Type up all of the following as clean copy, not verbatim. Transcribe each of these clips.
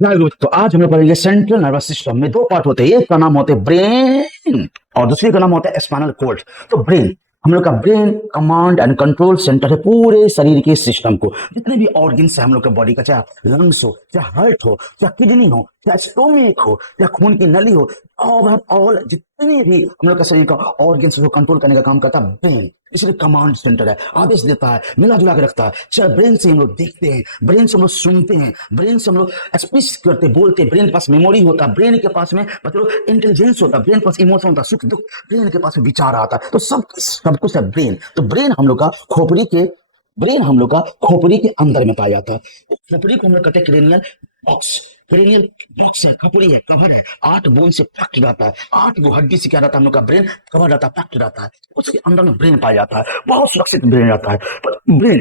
तो आज हम लोग पढ़ेंगे सेंट्रल नर्वस सिस्टम में दो पार्ट होते हैं, एक का नाम होता है ब्रेन और दूसरे का नाम होता है स्पाइनल कोर्ड। तो ब्रेन, हम लोग का brain command and control centre है पूरे शरीर के सिस्टम को। जितने भी ऑर्गन्स है हम लोग के बॉडी का, चाहे लंग्स हो, चाहे हार्ट हो, चाहे किडनी हो, चाहे स्टोमिक हो, चाहे खून की नली हो, ऑल जितने भी हम लोग का शरीर का ऑर्गन्स को कंट्रोल करने का काम करता है ब्रेन। इसलिए कमांड सेंटर है, आदेश देता है, मिला जुला के रखता है। चाहे ब्रेन से हम लोग देखते हैं, ब्रेन से हम लोग सुनते हैं, ब्रेन से हम लोग स्पीच करते बोलते हैं, ब्रेन के पास मेमोरी होता है, ब्रेन के पास में मतलब इंटेलिजेंस होता है, ब्रेन के पास इमोशन होता है, सुख दुख, ब्रेन के पास में विचार आता है। तो सब कुछ है ब्रेन। तो ब्रेन हम लोग का खोपड़ी के अंदर में पाया जाता है। खोपड़ी को हम लोग कहते हैं क्रेनियल बॉक्स। क्रेनियल बॉक्स है, खोपड़ी है, कवर है, 8 बोन से पैक्ड रहता है, 8 गो हड्डी से क्या रहता है हम लोग का ब्रेन कवर रहता है, पैक्ड रहता है। उसके अंदर में ब्रेन पाया जाता है, बहुत सुरक्षित ब्रेन रहता है। पर ब्रेन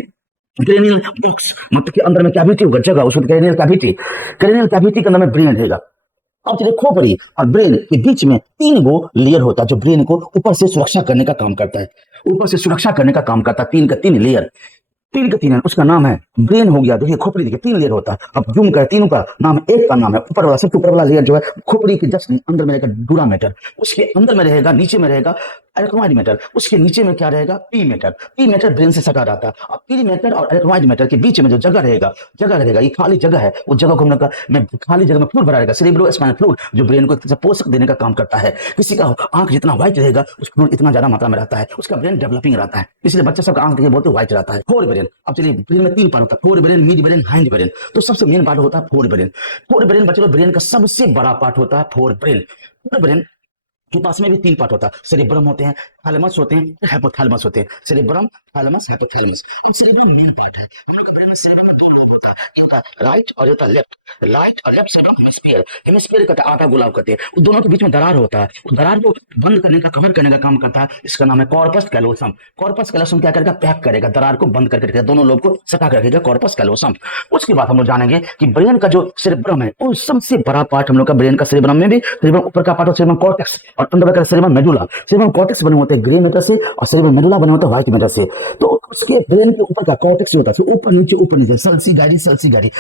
क्रेनियल बॉक्स मतलब के अंदर में कैविटी होगा, जगह उसको क्रेनियल कैविटी के अंदर में ब्रेन रहेगा। अब चलिए खोपड़ी और ब्रेन के बीच में 3 गो लेयर होता है जो ब्रेन को ऊपर से सुरक्षा करने का काम करता है। तीन का तीन लेयर, तीन का तीन है, उसका नाम है ब्रेन हो गया। देखिए खोपड़ी, देखिए 3 लेयर होता है। अब जूम करें, तीनों का नाम है, एक का नाम है ऊपर वाला, सबसे ऊपर वाला लेयर जो है खोपड़ी के जस्ट अंदर में रहेगा डूरा मैटर, उसके अंदर में रहेगा, नीचे में रहेगा अरेक्नोइड मैटर, उसके नीचे में क्या रहेगा पी मैटर ब्रेन से सटा रहता है। अब पी मैटर और अरेक्नोइड मैटर के बीच में जो जगह रहेगा, ये खाली जगह है, उस जगह को हम लोग का खाली जगह में फ्लूइड भरा रहेगा, सेरेब्रो स्पाइनल फ्लूइड, जो ब्रेन को पोषक देने का काम करता है। किसी का आंख जितना व्हाइट रहेगा उस फ्लूइड इतना ज्यादा मात्रा में रहता है, उसका ब्रेन डेवलपिंग रहता है, इसलिए बच्चा सबका आंख देखिए बहुत व्हाइट रहता है। फोर ब्रेन, अब चलिए ब्रेन में 3 पार्ट होता है, fore brain, mid brain, hind brain. तो सबसे मेन पार्ट होता है फोर ब्रेन बच्चों, ब्रेन का सबसे बड़ा पार्ट होता है फोर ब्रेन के पास में भी 3 पार्ट होता है, सेरेब्रम होते हैं, थैलेमस होते हैं, हाइपोथैलेमस होते हैं, सेरेब्रम, थैलेमस, हाइपोथैलेमस। अब सेरेब्रम मेन पार्ट है हम लोग का ब्रेन में। सेरेब्रम में 2 लोब होता है, एक होता है राइट और होता है लेफ्ट। राइट और लेफ्ट सेरेब्रम हेमिस्फीयर कहते हैं, आधा गोलाव कहते हैं। उन दोनों के बीच में दरार होता है, उस दरार को बंद करने का, कवर करने का काम करता है, इसका नाम है कॉर्पस कैलोसम। कॉर्पस कैलोसम क्या करेगा, पैक करेगा, दरार को बंद करके रखेगा, दोनों लोब को सटा कर रखेगा, कॉर्पस कैलोसम। उसके बाद हम लोग जानेंगे कि ब्रेन का जो सेरेब्रम है वो सबसे बड़ा पार्ट हम लोग का ब्रेन का, सेरेब्रम में भी सेरेब्रम ऊपर का पार्ट सेरेब्रम कॉर्टेक्स और अंदर का सेरेब्रम मेडुला। सेरेब्रम कॉर्टेक्स बने होते हैं ग्रे मैटर से और सेरेब्रम मेडुला बने होते हैं व्हाइट मैटर से। तो उसके ब्रेन के ऊपर का कॉर्टेक्स होता है ऊपर नीचे सल्सी गायरी।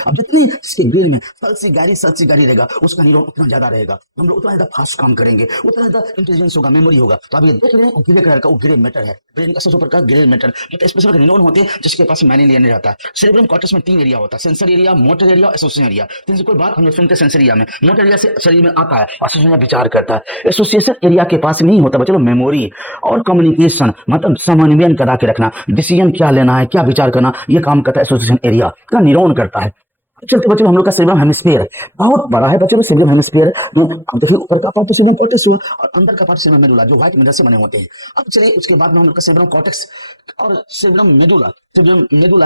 अब जितनी इसके ब्रेन में सल्सी गायरी रहेगा उसका न्यूरॉन उतना ज्यादा रहेगा, हम लोग उतना ज्यादा फास्ट काम करेंगे, उतना ज्यादा इंटेलिजेंस होगा, मेमोरी होगा। तो आप ये देख रहे हैं ग्रे कलर का वो ग्रे मैटर है, ब्रेन का सबसे ऊपर का ग्रे मैटर, मतलब स्पेशल न्यूरॉन होते हैं जिसके पास मैनिलियन रहता है। सेरेब्रम कॉर्टेक्स में 3 एरिया होता है, sensory area, motor area, association area. तीन से कोई बात हम लोग सुनते हैं सेंसरी एरिया में, मोटर एरिया से शरीर में आता है, एसोसिएशन में विचार करता है। एसोसिएशन एरिया के पास नहीं होता बच्चों मेमोरी और कम्युनिकेशन, मतलब समन्वयन करा के रखना, डिसीजन क्या लेना है, क्या विचार करना, ये काम करता है एसोसिएशन एरिया का न्यूरॉन करता है। चलते बच्चों हम लोग का सेरेब्रम हेमिस्फीयर बहुत बड़ा है बच्चों, सेरेब्रम हेमिस्फीयर में अब देखिए ऊपर का पार्ट तो सेरेब्रम कॉर्टेक्स हुआ और अंदर का पार्ट सेरेब्रम मेडुला जो व्हाइट मैटर से बने होते हैं। अब चलिए उसके बाद में हम लोग का सेरेब्रम कॉर्टेक्स और सेरेब्रम मेडुला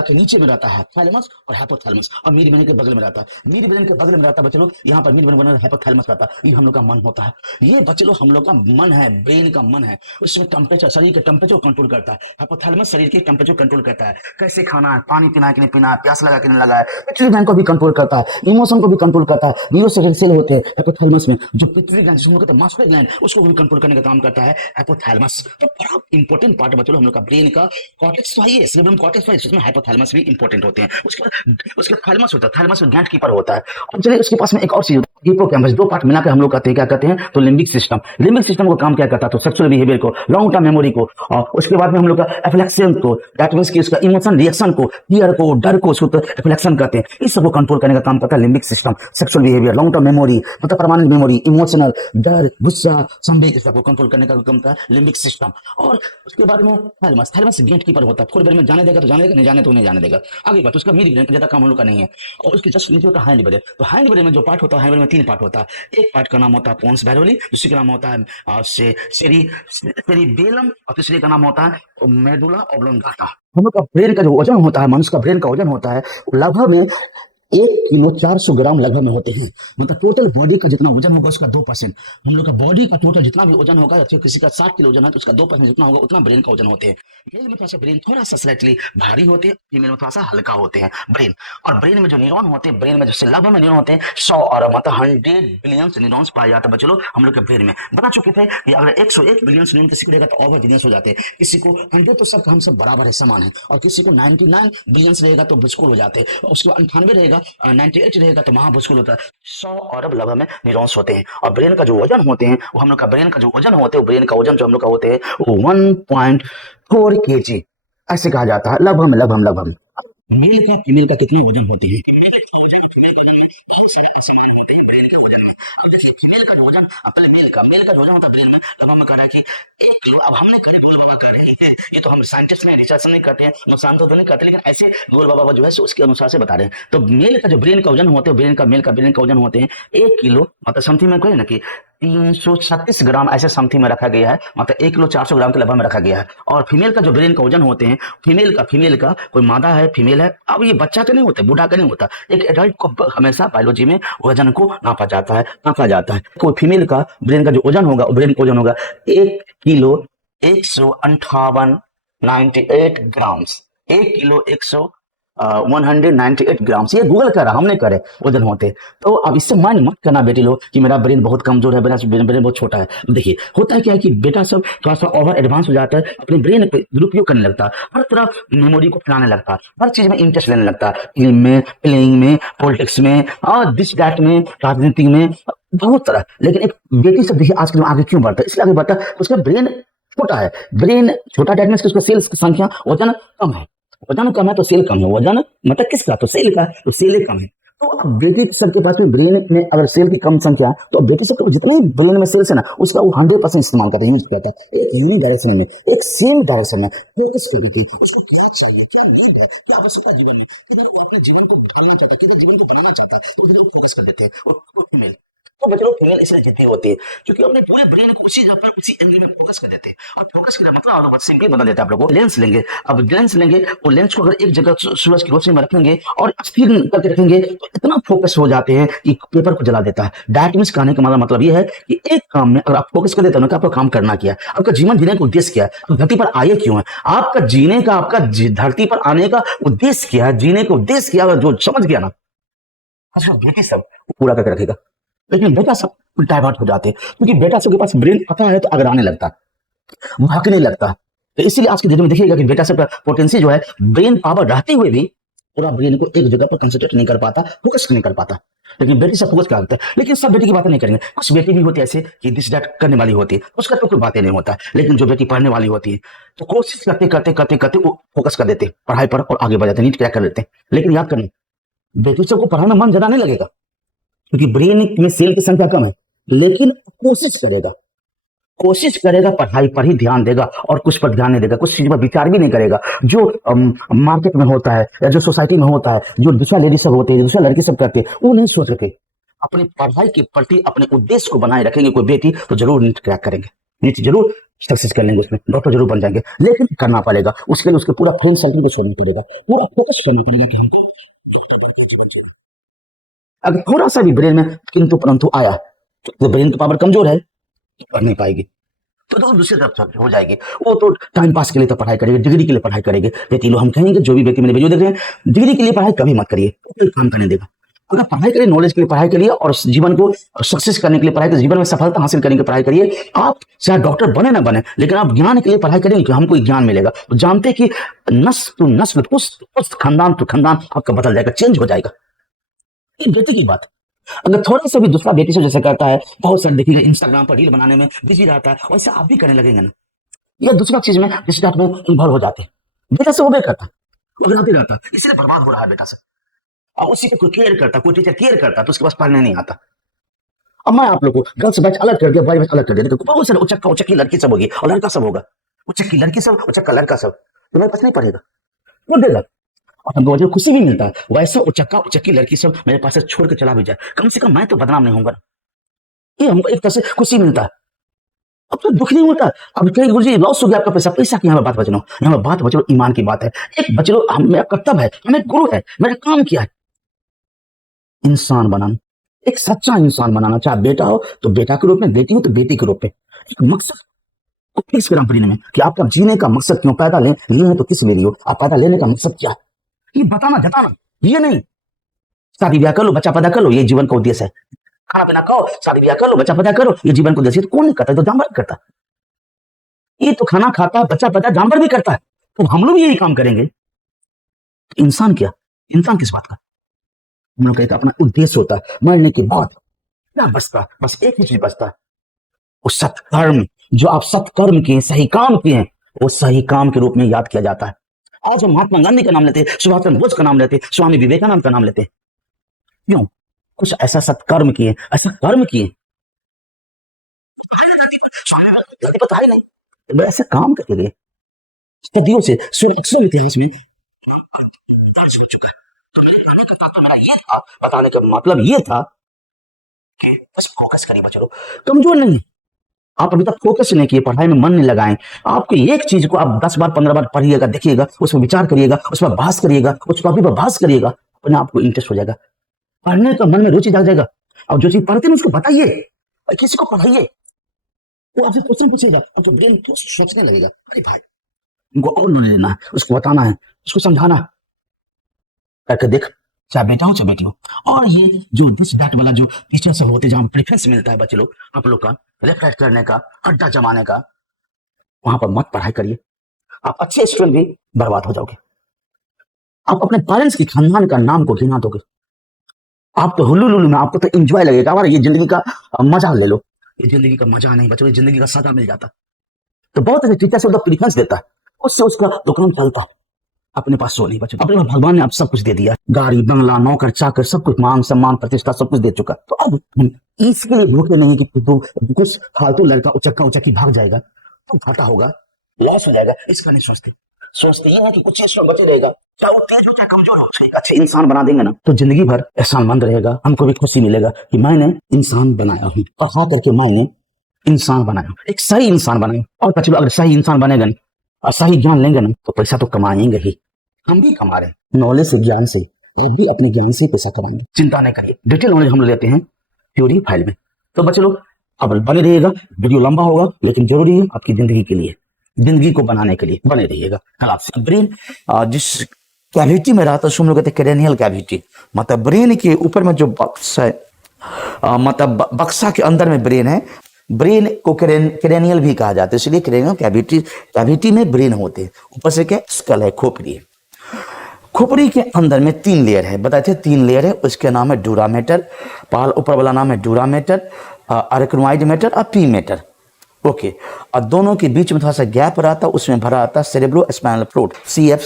के नीचे में रहता है थैलेमस और हाइपोथैलेमस, और मिड ब्रेन के बगल में रहता है। मिड ब्रेन के बगल में रहता है बच्चों लोग, यहाँ पर मिड ब्रेन बना हाइपोथैलेमस रहता है, ये हम लोग का मन होता है। ये बच्चों लोग हम लोग का मन है, ब्रेन का मन है, उसमें टेम्परेचर, शरीर के टेम्परेचर कंट्रोल करता है। हाइपोथैलेमस शरीर के टेम्परेचर कंट्रोल करता है, कैसे खाना है, पानी पीना है कि नहीं पीना है, प्यास लगा कि नहीं लगा है, पिट्यूटरी ग्लैंड को भी कंट्रोल करता है, इमोशन को भी कंट्रोल करता है। न्यूरोसेल सेल होते हैं हाइपोथैलेमस में, जो पिट्यूटरी ग्लैंड जिसको कहते हैं मास्टर ग्लैंड, उसको भी कंट्रोल करने का काम करता है हाइपोथैलेमस। तो बड़ा इंपॉर्टेंट पार्ट है बच्चों हम लोग का ब्रेन का। कॉर्टेक्स तो है, सेरेब्रम कॉर्टेक्स है, इसमें हाइपोथैलेमस भी इंपॉर्टेंट होते हैं। उसके थैलेमस होता है, थैलेमस ग्लैंड कीपर होता है। और चलिए उसके पास में एक और चीज होती है हिप्पोकैम्पस। 2 पार्ट मिलाकर हम लोग कहते हैं, क्या कहते हैं, तो लिम्बिक सिस्टम को काम क्या करता है, तो सेक्सुअल बिहेवियर को, लॉन्ग टर्म मेमोरी को, और उसके बाद में हम लोग का एफ्लेक्शन को, दैट मींस कि उसका इमोशन रिएक्शन को, फियर को, डर को, उसको एफ्लेक्शन कहते हैं। इस सब को कंट्रोल करने का काम करता है limbic system. Sexual behaviour, long term memory, मतलब परमानेंट मेमोरी, इमोशनल, डर, गुस्सा, संवेग, इस सब को कंट्रोल करने का काम करता है लिम्बिक सिस्टम। और उसके बाद में थैलेमस गेट कीपर होता है, थोड़ी देर में जाने देगा तो जाने देगा, नहीं जाने तो नहीं जाने देगा। आगे बात उसका मिड ब्रेन ज्यादा काम हम लोग का नहीं है। और उसके जस्ट नीचे होता है हैंड ब्रेन। तो हैंड ब्रेन में जो पार्ट होता है, हैंड ब्रेन में 3 पार्ट होता है। एक पार्ट का नाम होता है पोन्स बैरोली, दूसरे का नाम होता है सेरिबेलम और तीसरे का नाम होता है मेडुला ऑब्लोंगाटा। हम लोग का ब्रेन का जो वजन होता है, मनुष्य का ब्रेन का वजन होता है लगभग में 1 किलो 400 ग्राम लगभग में होते हैं। मतलब टोटल बॉडी का जितना वजन होगा उसका 2%। हम लोग का बॉडी का टोटल जितना भी वजन होगा, किसी का 60 किलो वजन है तो उसका 2% जितना होगा उतना ब्रेन का वजन होते हैं। मेल में थोड़ा सा ब्रेन थोड़ा सा स्लाइटली भारी होते हैं, फीमेल में थोड़ा सा हल्का होते हैं ब्रेन। और ब्रेन में जो न्यूरॉन होते हैं, ब्रेन में जो लगभग में न्यूरॉन होते हैं 100 और मतलब 100 बिलियन न्यूरॉन्स पाए जाते हैं बच्चों लोग हम लोग के ब्रेन में। बता चुके थे कि अगर 101 बिलियन न्यूरॉन किसी को रहेगा तो ओवर जीनियस हो जाते हैं, किसी को 100 तो सब हम सब बराबर है, समान है, और किसी को 99 बिलियन रहेगा तो बिल्कुल हो जाते हैं, उसके बाद 98 रहेगा 98 रहेगा तो महाभूस्कुल होता है। 100 अरब लवा में न्यूरॉन्स होते हैं और ब्रेन का जो वजन होते हैं वो हम लोग का ब्रेन का जो वजन होते हैं, ब्रेन का वजन जो हम लोग का होते हैं वो 1.4 kg ऐसे कहा जाता है, लगभग। मेल का फीमेल का कितना वजन होते हैं? ब्रेन के वजन में अब जैसे फीमेल का जो वजन, अब पहले मेल का जो वजन होता है ब्रेन में, तब हम कह रहे हैं कि 1 किलो। अब हमने करे गोल बाबा कर रहे हैं, ये तो हम साइंटिस्ट में रिसर्च नहीं करते हैं, नुकसान तो नहीं करते, लेकिन ऐसे गोल बाबा जो है सो उसके अनुसार से बता रहे हैं। तो मेल का जो ब्रेन का वजन होते हैं, ब्रेन का वजन होते हैं 1 किलो, मतलब समथिंग में कहे ना कि 336 ग्राम ऐसे समथिंग में रखा गया है, मतलब 1 किलो 400 ग्राम के लगभग में रखा गया है। और फीमेल का जो ब्रेन का वजन होते हैं, फीमेल का कोई मादा है फीमेल है, अब ये बच्चा का नहीं होता, बूढ़ा का नहीं होता, एक एडल्ट को हमेशा बायोलॉजी में वजन को नापा जाता है। कोई फीमेल का ब्रेन का जो वजन होगा, ब्रेन का वजन होगा 1 किलो 158 98 ग्राम्स, 1 किलो 198 ग्राम्स। ये गूगल कर रहा, हमने करे वजन होते। तो अब इससे माइंड मत करना बेटी लोग कि मेरा ब्रेन बहुत कमजोर है, मेरा ब्रेन बहुत छोटा है। देखिए होता है क्या है कि बेटा सब थोड़ा सा ओवर एडवांस हो जाता है, अपने ब्रेन पे दुरुपयोग करने लगता है, हर तरफ मेमोरी को फैलाने लगता है, हर चीज में इंटरेस्ट लेने लगता है, फिल्म में, प्लेइंग में, पॉलिटिक्स में और दिस डैट में, राजनीति में, बहुत तरह। लेकिन एक बेटी सब देखिए आज के आगे क्यों बढ़ता है, इसलिए आगे बढ़ता है उसका ब्रेन छोटा है। ब्रेन छोटा डेट मीन्स उसका सेल्स की संख्या, वजन कम है, वजन कम है तो सेल कम है, वजन मतलब किसका, तो सेल का, तो सेल कम है। तो अब बेटी सबके पास में ब्रेन में अगर सेल की कम संख्या है तो बेटी सबके जितने ब्रेन में सेल्स है ना उसका वो 100% इस्तेमाल करता है, यूज करता है, एक यूनिक डायरेक्शन में, एक सेम डायरेक्शन में फोकस करती है। उसको क्या चाहिए, क्या नीड है, क्या आवश्यकता जीवन में, कि वो अपने जीवन को बदलना चाहता है, जीवन को बनाना चाहता है, तो उसे फोकस कर देते हैं। और फीमेल तो बच्चों फीमेल इसलिए जितनी होती है क्योंकि अपने पूरे ब्रेन को उसी जगह पर उसी एंगल में फोकस कर देते हैं। और फोकस का मतलब आप लोग सिंपली बता देते हैं आप लोगों को, लेंस लेंगे। अब लेंस लेंगे, वो लेंस को अगर एक जगह सूरज की रोशनी में रखेंगे और स्थिर करके रखेंगे तो इतना फोकस हो जाते हैं कि पेपर को जला देता है। दैट मींस कहने का मतलब ये है कि एक काम में अगर आप फोकस कर देते हो ना, आपका काम करना क्या है, आपका जीवन जीने का उद्देश्य क्या है, आप धरती पर आए क्यों है, आपका जीने का, आपका धरती पर आने का उद्देश्य क्या है, जीने का उद्देश्य क्या है, जो समझ गया ना बेटी सब पूरा करके रखेगा। लेकिन बेटा सब डाइवर्ट हो जाते हैं क्योंकि बेटा सबके पास ब्रेन आता है तो अगराने लगता है, भागने लगता है। तो इसीलिए आज के दिन में देखिएगा कि बेटा सबका पोटेंशियल जो है, ब्रेन पावर रहते हुए भी पूरा ब्रेन को एक जगह पर कंसंट्रेट नहीं कर पाता, फोकस नहीं कर पाता। लेकिन बेटी सब फोकस करता है। लेकिन सब बेटी की बातें नहीं करेंगे, कुछ बेटी भी होती है ऐसे कि दिस दैट करने वाली होती है, उसका तो कोई बातें नहीं होता। लेकिन जो बेटी पढ़ने वाली होती है तो कोशिश करते करते करते करते वो फोकस कर देते पढ़ाई पर और आगे बढ़ जाते, नीट क्रैक कर लेते हैं। लेकिन याद करना बेटी सबको पढ़ाई में मन ज्यादा नहीं लगेगा क्योंकि ब्रेन में सेल की संख्या कम है, लेकिन कोशिश करेगा पढ़ाई पर ही ध्यान देगा और कुछ पर ध्यान नहीं देगा, कुछ चीज पर विचार भी नहीं करेगा। जो मार्केट में होता है या जो सोसाइटी में होता है, जो दूसरा लेडी सब होते हैं, दूसरा लड़की सब करते हैं, वो नहीं सोच सके। अपनी पढ़ाई के प्रति अपने उद्देश्य को बनाए रखेंगे कोई बेटी तो जरूर नीट क्रैक करेंगे, नीट जरूर सक्सेस कर लेंगे, उसमें डॉक्टर जरूर बन जाएंगे। लेकिन करना पड़ेगा उसके लिए, उसके पूरा फ्रेंड सर्कल को छोड़ना पड़ेगा, पूरा फोकस करना पड़ेगा कि हमको डॉक्टर बन के अच्छे बन जाएगा। अगर थोड़ा सा भी ब्रेन में किंतु परंतु आया तो ब्रेन की पावर कमजोर है, तो पढ़ नहीं पाएगी, तो दूसरी तरफ हो जाएगी। वो तो टाइम पास के लिए तो पढ़ाई करेगी, डिग्री के लिए पढ़ाई करेगी। बेटी लोग हम कहेंगे जो भी बेटी मेरे वीडियो देख रहे हैं, डिग्री के लिए पढ़ाई कभी मत करिए, कोई काम करने देगा। अगर पढ़ाई करिए, नॉलेज के लिए पढ़ाई करिए और जीवन को सक्सेस करने के लिए पढ़ाई करिए, जीवन में सफलता हासिल करने की पढ़ाई करिए। आप चाहे डॉक्टर बने ना बने, लेकिन आप ज्ञान के लिए पढ़ाई करेंगे कि हमको ज्ञान मिलेगा। तो जानते हैं कि नस्ल टू नस्ल, उस खानदान टू खानदान आपका बदल जाएगा, चेंज हो जाएगा। ये बेटी की बात। अगर थोड़ा सा भी दूसरा बेटी से जैसे करता है, बहुत सारे देखिएगा इंस्टाग्राम पर रील बनाने में बिजी रहता है, वैसे आप भी करने लगेंगे ना, या दूसरा चीज में जिस में इन्वॉल्व हो जाते हैं। बेटा से वो भी करता है, वो गिराते रहता है, इसलिए बर्बाद हो रहा है बेटा से। और उसी को कोई केयर करता, कोई टीचर केयर करता तो उसके पास पढ़ने नहीं आता। अब मैं आप लोग को गर्ल्स बैच अलग कर दिया, बॉयज बैच अलग कर दिया, लेकिन बहुत सारे उचक्का उचक्की लड़की सब होगी और लड़का सब होगा, उचक्की लड़की सब, उचक्का लड़का सब, तो मेरे पास नहीं पढ़ेगा, वो देगा और हमको वजह खुशी भी मिलता है। वैसा उचक्का उचक्की लड़की सब मेरे पास से छोड़ के चला भी जाए, कम से कम मैं तो बदनाम नहीं होऊंगा, ये हमको एक तरह से खुशी मिलता है। अब तो दुख नहीं होता। अब कहीं गुरुजी लॉस हो गया आपका पैसा, पैसा की यहाँ बात बचनो, यहाँ बात बचनो ईमान की बात है। एक बचलो मेरा कर्तव्य है, हमें गुरु है, मेरा काम किया है इंसान बनाना, एक सच्चा इंसान बनाना। चाहे बेटा हो तो बेटा के रूप में, बेटी हो तो बेटी के रूप में। एक मकसद को फिक्स करें अपने में कि आपका जीने का मकसद क्यों, पैदा लिए हैं तो किस लिए हो, आप पैदा लेने का मकसद क्या है, ये बताना जताना, ये नहीं शादी ब्याह कर लो बच्चा पैदा कर लो ये जीवन का उद्देश्य है, खाना पीना खाओ शादी ब्याह कर लो बच्चा पैदा करो ये जीवन को उद्देश्य। तो कौन नहीं करता, तो जानवर करता, ये तो खाना खाता बच्चा पैदा जानवर भी करता है, तो हम लोग यही काम करेंगे। इंसान क्या, इंसान किस बात का, हम लोग का एक अपना उद्देश्य होता है, मरने के बाद क्या बचता, बस एक ही चीज बचता है, वो सत्कर्म। जो आप सत्कर्म किए, सही काम किए हैं, वो सही काम के रूप में याद किया जाता है। आज हम महात्मा गांधी का नाम लेते हैं, सुभाष चंद्र बोस का नाम लेते हैं, स्वामी विवेकानंद का नाम लेते हैं, क्यों? कुछ ऐसा सत्कर्म किए, ऐसा कर्म किए। स्वामी विवेकानंद पता ही नहीं, वो ऐसे काम करके गए, सदियों से स्वर्ग अक्सर इतिहास में दर्ज हो चुका है। तो मेरे कहने का तात्पर्य मेरा ये था, बताने का मतलब ये था कि बस फोकस करिए बच्चों, कमजोर नहीं है। आप अभी तक फोकस नहीं किए, पढ़ाई में मन नहीं लगाएं। आपको एक चीज को आप 10 बार 15 बार पढ़िएगा, देखिएगा, उसमें विचार करिएगा, उस पर बहस करिएगा, उस टॉपिक पर बहस करिएगा, अपने आपको इंटरेस्ट हो जाएगा, पढ़ने का मन में रुचि जाग जाएगा। और जो चीज पढ़ते हैं उसको बताइए और किसी को पढ़ाइए, वो आपसे क्वेश्चन पूछेगा और तो ब्रेन क्यों सोचने लगेगा, अरे भाई उनको और नॉलेज लेना है, उसको बताना है, उसको समझाना है, करके देख, चाहे बेटा हो चाहे बेटी हो। और ये जो दिस दैट वाला जो टीचर सब होते हैं, जहां प्रेफरेंस मिलता है बच्चे लोग, आप लोग का रेफरेंस करने का, अड्डा जमाने का, वहां पर मत पढ़ाई करिए। आप अच्छे स्टूडेंट भी बर्बाद हो जाओगे। आप अपने पेरेंट्स की खानदान का नाम को घिना दोगे। आप तो हुलू लुलू में, आपको तो एंजॉय लगेगा, और ये जिंदगी का मजा ले लो। ये जिंदगी का मजा नहीं बच्चों, ये जिंदगी का सजा मिल जाता। तो बहुत ऐसे टीचर से प्रेफरेंस देता है, उससे उसका दुकान चलता है। अपने पास सो नहीं बच्चों, अपने पास भगवान ने आप सब कुछ दे दिया, गाड़ी बंगला नौकर चाकर सब कुछ, मान सम्मान प्रतिष्ठा सब कुछ दे चुका। तो अब हम इसके लिए भूखे नहीं कि तो कुछ फालतू लड़का उचक्का उचक्की भाग जाएगा तो घाटा होगा, लॉस हो जाएगा, इसका नहीं सोचते। सोचते ये है कि कुछ इसमें बचे रहेगा, चाहे वो तेज हो चाहे कमजोर हो, अच्छे इंसान बना देंगे ना तो जिंदगी भर एहसानमंद रहेगा, हमको भी खुशी मिलेगा कि मैंने इंसान बनाया हूँ, पढ़ा करके मैंने इंसान बनाया, एक सही इंसान बनाया। और बच्चे अगर सही इंसान बनेगा ना और सही ज्ञान लेंगे ना तो पैसा तो कमाएंगे ही, हम भी कमा रहे हैं नॉलेज से, ज्ञान से, और भी अपने ज्ञान से पैसा कमाएंगे। चिंता नहीं करिए, डिटेल नॉलेज हम लेते हैं थ्योरी फाइल में। तो बच्चे लोग अब बने रहिएगा, वीडियो लंबा होगा लेकिन जरूरी है आपकी जिंदगी के लिए, जिंदगी को बनाने के लिए बने रहिएगा। कल आपसे ब्रेन जिस कैविटी में रहता है हम लोग कहते हैं क्रेनियल कैविटी, मतलब ब्रेन के ऊपर में जो बक्स है, मतलब बक्सा के अंदर में ब्रेन है, ब्रेन को क्रेनियल भी कहा जाता है, इसलिए क्रेनियल कैविटी में ब्रेन होते हैं। ऊपर से क्या स्कल है, खोपड़ी है। खोपड़ी के अंदर में 3 लेयर है, बताए थे 3 लेयर है, उसके नाम है डूरामेटर, ऊपर वाला नाम है डूरामेटर, अरेक्नोइड मैटर और पी मैटर। ओके, और दोनों के बीच में थोड़ा सा गैप रहता है, उसमें भरा आता है cerebro spinal fluid, CF,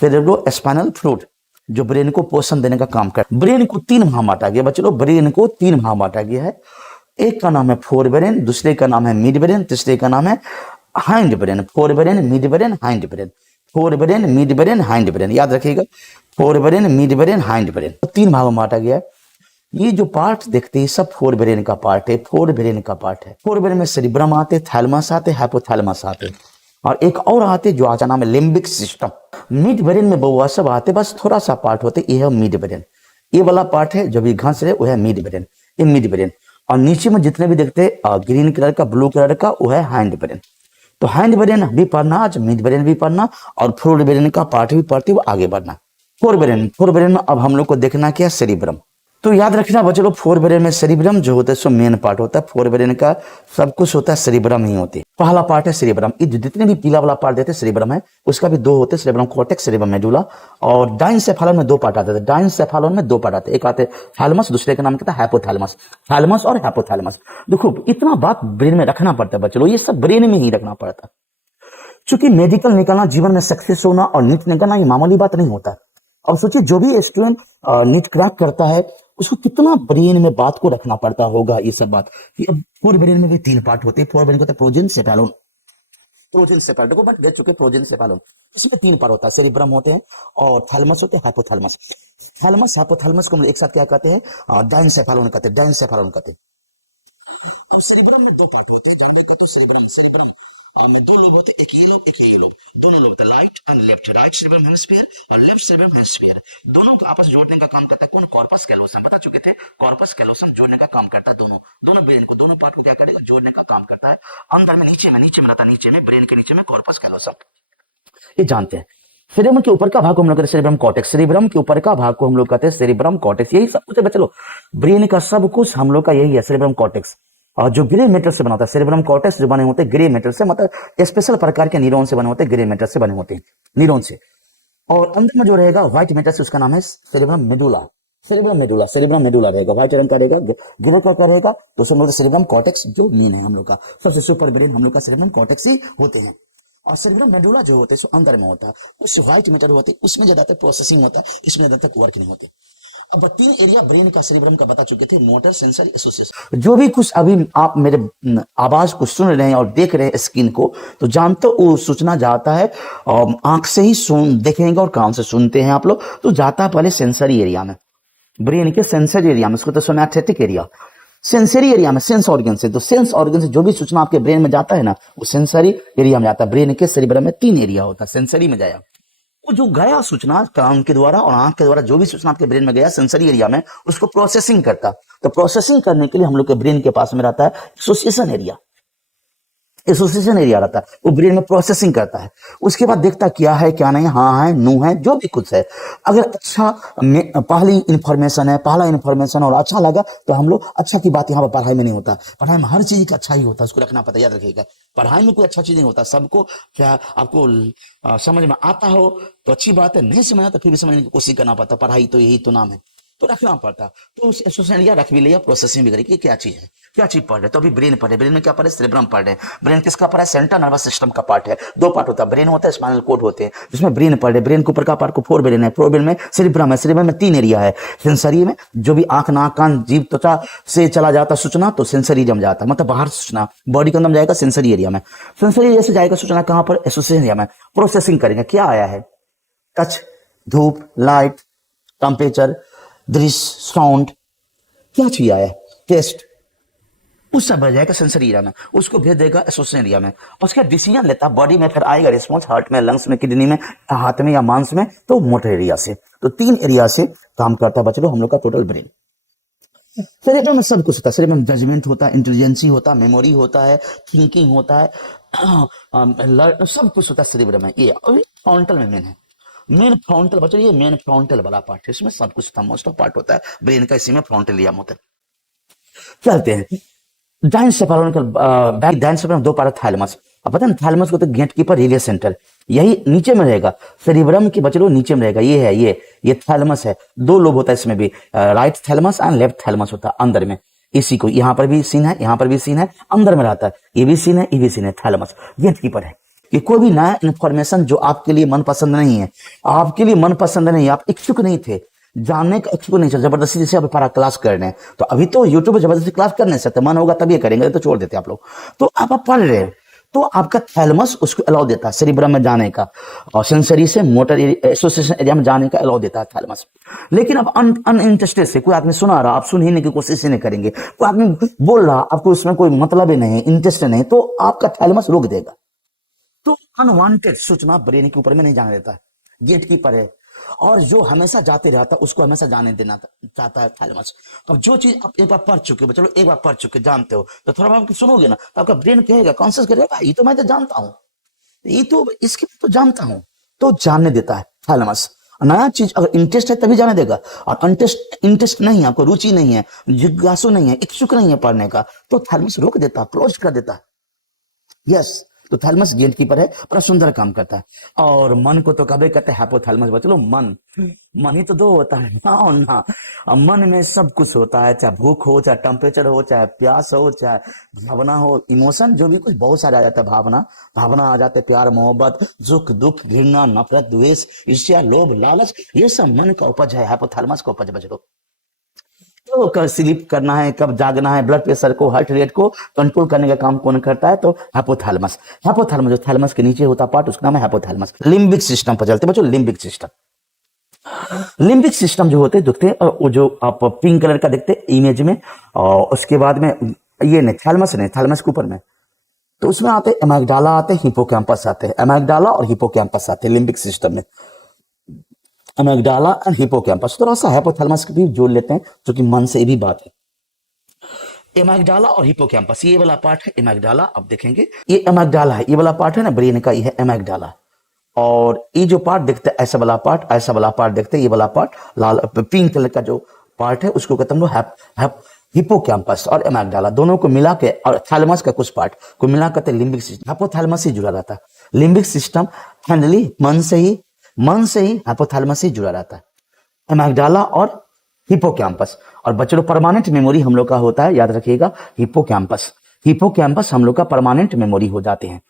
cerebro spinal fluid, जो ब्रेन को पोषण देने का काम करता है। ब्रेन को 3 भाग बांटा गया बच्चे लोग, ब्रेन को 3 भाग बांटा गया है। एक का नाम है फोर ब्रेन, दूसरे का नाम है मिड ब्रेन, तीसरे का नाम है hind brain. Fore brain, mid brain, hind brain, fore brain, mid brain, hind brain, याद रखिएगा, fore brain, mid brain, hind brain, तो 3 भागों में बांटा गया है। ये जो पार्ट देखते हैं सब फोर ब्रेन का पार्ट है, फोर ब्रेन का पार्ट है। फोर ब्रेन में सेरिब्रम आते, थैलमस आते, हाइपोथैलेमस आते, और एक और आते जो आचा नाम है लिम्बिक सिस्टम। मिड ब्रेन में बउआ सब आते, बस थोड़ा सा पार्ट होते, ये है मिड ब्रेन, ये वाला पार्ट है जो भी घास रहे वो है मिड ब्रेन, ये मिड ब्रेन। और नीचे में जितने भी देखते ग्रीन कलर का, ब्लू कलर का, वो है हैंड ब्रेन। तो हैंड ब्रेन भी पढ़ना, आज मिड ब्रेन भी पढ़ना, और फोर ब्रेन का पार्ट भी पढ़ते हुए आगे बढ़ना। फोर ब्रेन में अब हम लोग को देखना क्या, सेरिब्रम। तो याद रखना बच्चों लोग, फोर ब्रेन में सेरिब्रम जो होता है सो मेन पार्ट होता है, फोर ब्रेन का सब कुछ होता है सेरिब्रम ही होती है। पहला पार्ट है सेरिब्रम, ये जितने भी पीला वाला पार्ट देते हैं सेरिब्रम है, उसका भी 2 होते हैं, सेरिब्रम कॉर्टेक्स, सेरिब्रम मेडुला। और डाइनसेफेलॉन में 2 पार्ट आते हैं, डाइनसेफेलॉन में 2 पार्ट आते हैं, एक आते हैं थैलेमस, दूसरे का नाम कहता है हाइपोथैलेमस। थैलेमस और हाइपोथैलेमस, देखो इतना बात ब्रेन में रखना पड़ता है बच्चों लोग, ये सब ब्रेन में ही रखना पड़ता है। चूंकि मेडिकल निकलना, जीवन में सक्सेस होना और नीट निकलना ये मामूली बात नहीं होता। अब सोचिए जो भी स्टूडेंट नीट क्रैक करता है उसको कितना ब्रेन में बात को रखना पड़ता होगा, ये सब बात। कि अब फोर ब्रेन में भी 3 पार्ट होते हैं, फोर ब्रेन को होता है प्रोजेनसेफेलॉन, प्रोजेनसेफेलॉन को बट दे चुके प्रोजेनसेफेलॉन, इसमें 3 पार्ट होता है, सेरिब्रम होते हैं और थैलेमस होते हैं, हाइपोथैलेमस। थैलेमस हाइपोथैलेमस को हम एक साथ क्या कहते हैं, डाइनसेफेलॉन कहते हैं, डाइनसेफेलॉन कहते हैं। अब सेरिब्रम में 2 पार्ट होते हैं, जहां भी कहते हैं सेरिब्रम में 2 लोब होते हैं, एक ये लोब एक ये लोब, दोनों लोब होते हैं right and left, right cerebrum hemisphere और लेफ्ट सेरिब्रम हेमिस्फीयर, दोनों को आपस जोड़ने का काम करता है कौन, कॉर्पस कैलोसम। बता चुके थे कॉर्पस कैलोसम जोड़ने का काम करता है, दोनों ब्रेन को, दोनों पार्ट को क्या करेगा, जोड़ने का काम करता है। अंदर में नीचे में रहता है, नीचे में ब्रेन के नीचे में कॉर्पस कैलोसम, ये जानते हैं। सेरिब्रम के ऊपर का भाग को हम लोग कहते हैं सेरिब्रम कॉर्टेक्स, सेरिब्रम के ऊपर का भाग को हम लोग कहते हैं सेरिब्रम कॉर्टेक्स, यही सब कुछ है बच्चों, ब्रेन का सब कुछ हम लोग का यही है, सेरिब्रम कॉर्टेक्स। और जो ग्रे मेटर से बना होता है, सेरिब्रम कॉर्टेक्स जो बने होते हैं ग्रे मेटर से, मतलब स्पेशल प्रकार के न्यूरॉन से बने होते हैं, ग्रे मेटर से बने होते हैं न्यूरॉन से। और अंदर में जो रहेगा व्हाइट मेटर से, उसका नाम है सेरिब्रम मेडुला, सेरेब्रम मेडुला रहेगा, व्हाइट रंग का रहेगा। ग्रे का क्या रहेगा दोस्तों, हम लोग सेरेब्रम कॉर्टेक्स जो मेन है हम लोग का सबसे सुपर ब्रेन, हम लोग का सेरेब्रम कॉर्टेक्स ही होते हैं। और सेरेब्रम मेडुला जो होते हैं सो अंदर में होता है, उस व्हाइट मैटर होते हैं, उसमें ज्यादातर प्रोसेसिंग होता है, इसमें ज्यादातर वर्क नहीं होते। अब 3 एरिया ब्रेन का सेरेब्रम का बता चुके थे, मोटर, सेंसरी, एसोसिएशन। जो भी कुछ अभी आप मेरे आवाज को सुन रहे हैं और देख रहे हैं स्क्रीन को, तो जानते हो वो सूचना जाता है आंख से ही सुन देखेंगे और कान से सुनते हैं आप लोग, तो जाता है पहले सेंसरी एरिया में, ब्रेन के सेंसरी एरिया में, उसको तो सोमैटिक एरिया, सेंसरी एरिया में, सेंस ऑर्गन से। तो सेंस ऑर्गन से जो भी सूचना आपके ब्रेन में जाता है ना, वो सेंसरी एरिया में जाता है। ब्रेन के सेरेब्रम में 3 एरिया होता है, सेंसरी में जाया वो जो गया सूचना कान के द्वारा और आंख के द्वारा, जो भी सूचना आपके ब्रेन में गया सेंसरी एरिया में, उसको प्रोसेसिंग करता। तो प्रोसेसिंग करने के लिए हम लोग के ब्रेन के पास में रहता है एसोसिएशन एरिया, एसोसिएशन एरिया रहता है, वो ब्रेन में प्रोसेसिंग करता है। उसके बाद देखता क्या है क्या नहीं, हाँ है नो है, जो भी कुछ है। अगर अच्छा पहली इंफॉर्मेशन है, पहला इंफॉर्मेशन और अच्छा लगा तो हम लोग, अच्छा की बात यहाँ पर पढ़ाई में नहीं होता, पढ़ाई में हर चीज का अच्छा ही होता है, उसको रखना पता, याद रखिएगा। पढ़ाई में कोई अच्छा चीज नहीं होता, सबको क्या आपको समझ में आता हो तो अच्छी बात है, नहीं समझ आता फिर भी समझने की कोशिश करना पड़ता, पढ़ाई तो यही तो नाम है, तो रखना पड़ता। तो उस एसोसिएशन एरिया रख भी लिया, प्रोसेसिंग भी करेगी, क्या चीज है, क्या चीज पढ़ रहे। तो अभी ब्रेन पढ़ रहे, ब्रेन में क्या पढ़ रहे, सेरेब्रम पढ़ रहे। ब्रेन किसका पढ़ा है, सेंट्रल नर्वस सिस्टम का पार्ट है। 2 पार्ट होता है, ब्रेन होता है, स्पाइनल कॉर्ड होते हैं, जिसमें ब्रेन पढ़ रहे। ब्रेन के ऊपर का पार्ट को 4 ब्रेन है, 4 ब्रेन में सेरेब्रम है, सेरेब्रम में 3 एरिया है। सेंसरी में जो भी आंख, नाक, कान, जीभ, त्वचा से चला जाता सूचना, तो सेंसरी एरिया में जाता है, मतलब बाहर सूचना बॉडी के अंदर जाएगा सेंसरी एरिया में। सेंसरी एरिया से जाएगा सूचना कहां पर, एसोसिएशन एरिया में। प्रोसेसिंग करेंगे, क्या आया है, टच, धूप, लाइट, टेम्परेचर, दृश्य, साउंड, क्या चाहिए आया, टेस्ट, उस सब बढ़ जाएगा सेंसरी एरिया में, उसको भेज देगा एसोसिएशन एरिया में। उसका डिसीजन लेता बॉडी में, फिर आएगा रिस्पॉन्स हार्ट में, लंग्स में, किडनी में, हाथ में या मांस में, तो मोटर एरिया से। तो 3 एरिया से काम करता है बच्चों हम लोग का टोटल ब्रेन। सेरेब्रम में सब कुछ होता है, सेरेब्रम में जजमेंट होता है, इंटेलिजेंसी होता है, मेमोरी होता है, थिंकिंग होता है, सब कुछ होता है सेरेब्रम में। ये फ्रंटल में मेन है, मेन फ्रंटल बच्चों, ये मेन फ्रंटल वाला पार्ट है, इसमें सब कुछ होता है, मोस्ट ऑफ पार्ट होता है ब्रेन का, इसी में फ्रंटल एरिया होता है। चलते हैं डायनसेफेलोनिकल बैक, डायनसेफेलोनिकल 2 पार्ट थैलेमस। अब पता है थैलेमस को तो गेट कीपर रिले सेंटर, यही नीचे में रहेगा, सेरेब्रम की बच्चों नीचे में रहेगा, ये है ये थैलेमस है। 2 लोब होता है इसमें भी, right thalamus and left thalamus होता है अंदर में। इसी को यहाँ पर भी सीन है, यहाँ पर भी सीन है, अंदर में रहता है, ये भी सीन है, ये भी सीन है, थैलेमस गेट कीपर है। कि कोई भी नया इंफॉर्मेशन जो आपके लिए मनपसंद नहीं है, आपके लिए मनपसंद नहीं, आप इच्छुक नहीं थे जानने का, इच्छुक नहीं थे, जबरदस्ती जैसे अभी para क्लास कर रहे हैं, तो अभी तो यूट्यूब पे जबरदस्ती क्लास कर नहीं सकते, मन होगा तभी करेंगे, तो छोड़ देते आप लोग। तो आप पढ़ रहे हैं तो आपका थैलेमस उसको अलाउ देता है सेरेब्रम में जाने का, और सेंसरी से मोटर एसोसिएशन एरिया में जाने का अलाउ देता है थैलेमस। लेकिन अब अनइंटरेस्टेड से कोई आदमी सुना रहा, आप सुनने की कोशिश ही नहीं करेंगे, कोई आदमी बोल रहा, आपको उसमें कोई मतलब ही नहीं, इंटरेस्ट नहीं, तो आपका थैलेमस रोक देगा। तो अनवांटेड सूचना ब्रेन के ऊपर में नहीं जाने देता है, गेट कीपर है। और जो हमेशा जाते रहता है उसको हमेशा जाने देना चाहता है थैलेमस। अब जो चीज आप एक बार पढ़ चुके हो, चलो एक बार पढ़ चुके जानते हो, तो थोड़ा आप सुनोगे ना तो आपका ब्रेन कहेगा, कॉन्शियस करेगा, ये तो मैं तो जानता हूँ, ये तो इसके तो जानता हूँ, तो जानने देता है थैलेमस। नया चीज अगर इंटरेस्ट है तभी जाने देगा, और इंटरेस्ट नहीं है, आपको रुचि नहीं है, जिज्ञासु नहीं है, इच्छुक नहीं है पढ़ने का, तो थैलेमस रोक देता है, क्लोज कर देता है। यस, तो थैलेमस गेट कीपर है, बड़ा सुंदर काम करता है। और मन को तो कभी कहते हैं हाइपोथैलेमस। बचलो मन ही तो 2 होता है ना, और ना मन में सब कुछ होता है, चाहे भूख हो, चाहे टेम्परेचर हो, चाहे प्यास हो, चाहे भावना हो, इमोशन जो भी कुछ बहुत सारे आ जाता है, भावना आ जाते हैं, प्यार, मोहब्बत, सुख, दुख, घृणा, नफरत, द्वेष, ईर्ष्या, लोभ, लालच, ये सब मन का उपज है, हाइपोथैलेमस का उपज है बच्चों। तो कब स्लीप करना है, कब जागना है, ब्लड प्रेशर को, हार्ट रेट को कंट्रोल करने का काम कौन करता है, तो हाइपोथैलेमस। हाइपोथैलेमस जो थैलेमस के नीचे होता पार्ट, उसका नाम है हाइपोथैलेमस। लिम्बिक सिस्टम पर चलते बच्चों, लिम्बिक सिस्टम। लिम्बिक सिस्टम जो होते दिखते हैं, वो जो आप पिंक कलर का देखते हैं इमेज में, और उसके बाद में ये नहीं, थैलेमस नहीं, थैलेमस के ऊपर में तो उसमें आते एमाइगडाला आते, हिपोकैम्पस आते हैं, एमाइगडाला और हिपोकैम्पस आते हैं लिम्बिक सिस्टम में। एमाइगडाला एंड हिपोकैम्पस, थोड़ा सा हाइपोथैलेमस भी जोड़ लेते हैं, जो कि मन से भी बात है। एमाइगडाला और हिपोकैम्पस, ये वाला पार्ट है एमाइगडाला। अब देखेंगे ये एमाइगडाला है, ये वाला पार्ट है ना ब्रेन का, ये है एमाइगडाला। और ये जो पार्ट देखते हैं, ऐसा वाला पार्ट देखते हैं, ये वाला पार्ट लाल पिंक कलर का जो पार्ट है, उसको कहते हैं हिपोकैम्पस और एमाइगडाला, दोनों को मिला के, और थैलेमस का कुछ पार्ट को मिला करते लिम्बिक सिस्टम। हाइपोथैलेमस से जुड़ा रहता है लिम्बिक सिस्टम, फाइनली मन से ही हाइपोथैलेमस से जुड़ा रहता है। एमाइगडाला और हिपोकैम्पस। और बच्चों परमानेंट मेमोरी हम लोग का होता है, याद रखिएगा, हिपोकैम्पस। हिपोकैम्पस हम लोग का परमानेंट मेमोरी हो जाते हैं।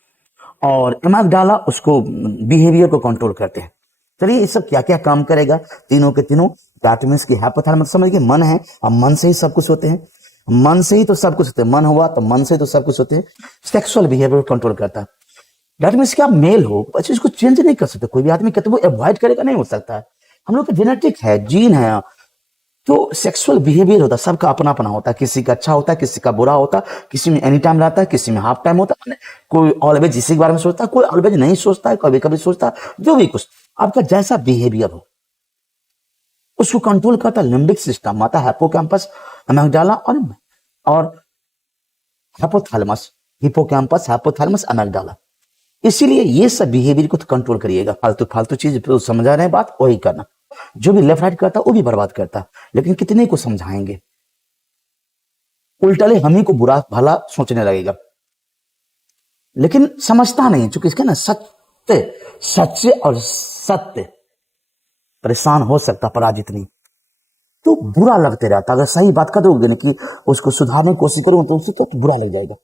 और अमिगडाला उसको बिहेवियर को कंट्रोल करते हैं। चलिए ये सब क्या क्या काम करेगा, तीनों के तीनों। दैट मीन्स कि हाइपोथैलेमस समझिए मन है, और मन से ही सब कुछ होते हैं, मन से ही तो सब कुछ होते हैं, मन हुआ तो मन से तो सब कुछ होते हैं। सेक्सुअल बिहेवियर कंट्रोल करता है। दैट मीन्स कि आप मेल हो, बच्चे इसको चेंज नहीं कर सकते, कोई भी आदमी कहते वो अवॉइड करेगा, नहीं हो सकता है, हम लोग का जेनेटिक है, जीन है। तो सेक्सुअल बिहेवियर होता है, सबका अपना अपना होता है, किसी का अच्छा होता है, किसी का बुरा होता है, किसी में एनी टाइम रहता है, किसी में हाफ टाइम होता है, कोई ऑलवेज इसी के बारे में सोचता है, कोई ऑलवेज नहीं सोचता है, कभी कभी सोचता है, जो भी कुछ आपका जैसा बिहेवियर हो उसको कंट्रोल करता लिम्बिक सिस्टम, आता है हिपोकैम्पस, अमिगडाला और हाइपोथैलेमस। Hippocampus, hypothalamus, amygdala. इसीलिए ये सब बिहेवियर को तो कंट्रोल करिएगा। फालतू फालतू चीज तो समझा रहे हैं बात, वही करना। जो भी लेफ्ट राइट करता वो भी बर्बाद करता, लेकिन कितने को समझाएंगे, उल्टले हम ही को बुरा भला सोचने लगेगा, लेकिन समझता नहीं, चूंकि इसके ना सत्य, सच्चे और सत्य परेशान हो सकता, पराजित नहीं। तो बुरा लगते रहता, अगर सही बात कर दोगे ना कि उसको सुधारने की कोशिश करूं तो उससे तो बुरा लग जाएगा।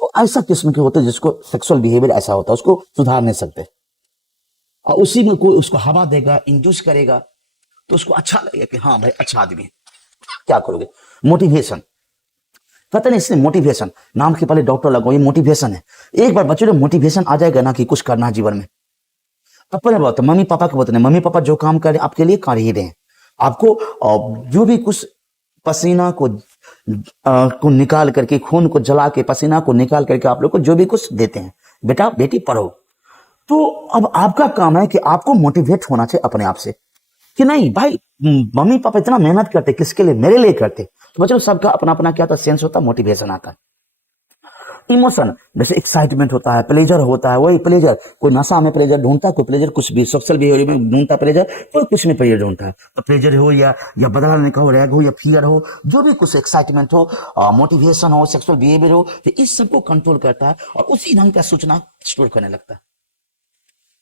तो ऐसा किस्म के होते जिसको सेक्सुअल बिहेवियर ऐसा होता है, उसको सुधार नहीं सकते, और उसी में कोई उसको हवा देगा, इंड्यूस करेगा, तो उसको अच्छा लगेगा कि हाँ भाई अच्छा आदमी है। क्या करोगे, मोटिवेशन। पता नहीं, इसने मोटिवेशन नाम के पहले डॉक्टर लगो, ये मोटिवेशन है। एक बार बच्चों को मोटिवेशन आ जाएगा ना कि कुछ करना है जीवन में, अपने बात मम्मी पापा को बताने, मम्मी पापा जो काम कर रहे हैं आपके लिए कर ही रहे हैं। आपको जो भी कुछ पसीना को निकाल करके, खून को जला के, पसीना को निकाल करके आप लोग को जो भी कुछ देते हैं, बेटा बेटी पढ़ो। तो अब आपका काम है कि आपको मोटिवेट होना चाहिए अपने आप से कि नहीं भाई, मम्मी पापा इतना मेहनत करते, किसके लिए, मेरे लिए करते। तो बच्चों सबका अपना अपना क्या होता है, सेंस होता है, मोटिवेशन आता है। इमोशन जैसे एक्साइटमेंट होता है, प्लेजर होता है, वही प्लेजर, कोई नशा में प्लेजर ढूंढता है, कोई प्लेजर कुछ भी सेक्सुअल बिहेवियर में ढूंढता है प्लेजर, कोई कुछ में प्लेजर ढूंढता है। तो प्लेजर हो या बदला लेने का हो, रैग हो या फियर हो, जो भी कुछ एक्साइटमेंट हो, मोटिवेशन हो, सेक्सुअल बिहेवियर हो, तो इस सबको कंट्रोल करता है और उसी ढंग का सूचना स्टोर करने लगता है।